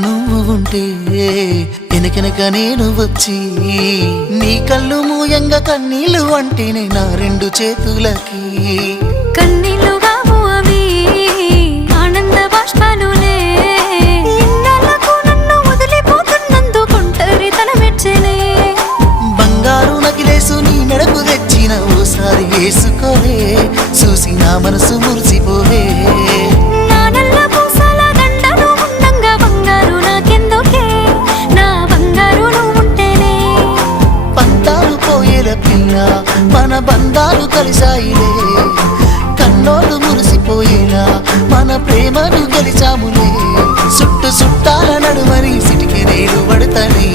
నువ్వు ఉంటే వెనకెనక నేను వచ్చి నీ కళ్ళు మూయంగా కన్నీళ్ళు అంటేనే నా రెండు చేతులకి కన్నీళ్ళుగావు అవి ఆనంద బాష్పాలులే ఇన్నాళ్ళకు నన్ను వదిలిపోతున్నందుకు ఒంటరితనం మెచ్చనే బంగారు నకిలేసు నీ మెడకు తెచ్చిన ఓసారి వేసుకోవే చూసి నా మనసు మురిసిపోవే మన బంధాలు కలిసాయిలే కన్నోళ్ళు మురిసిపోయేలా మన ప్రేమను గెలిచాములే చుట్టాల నడుమని సిటికి నేను పడతానే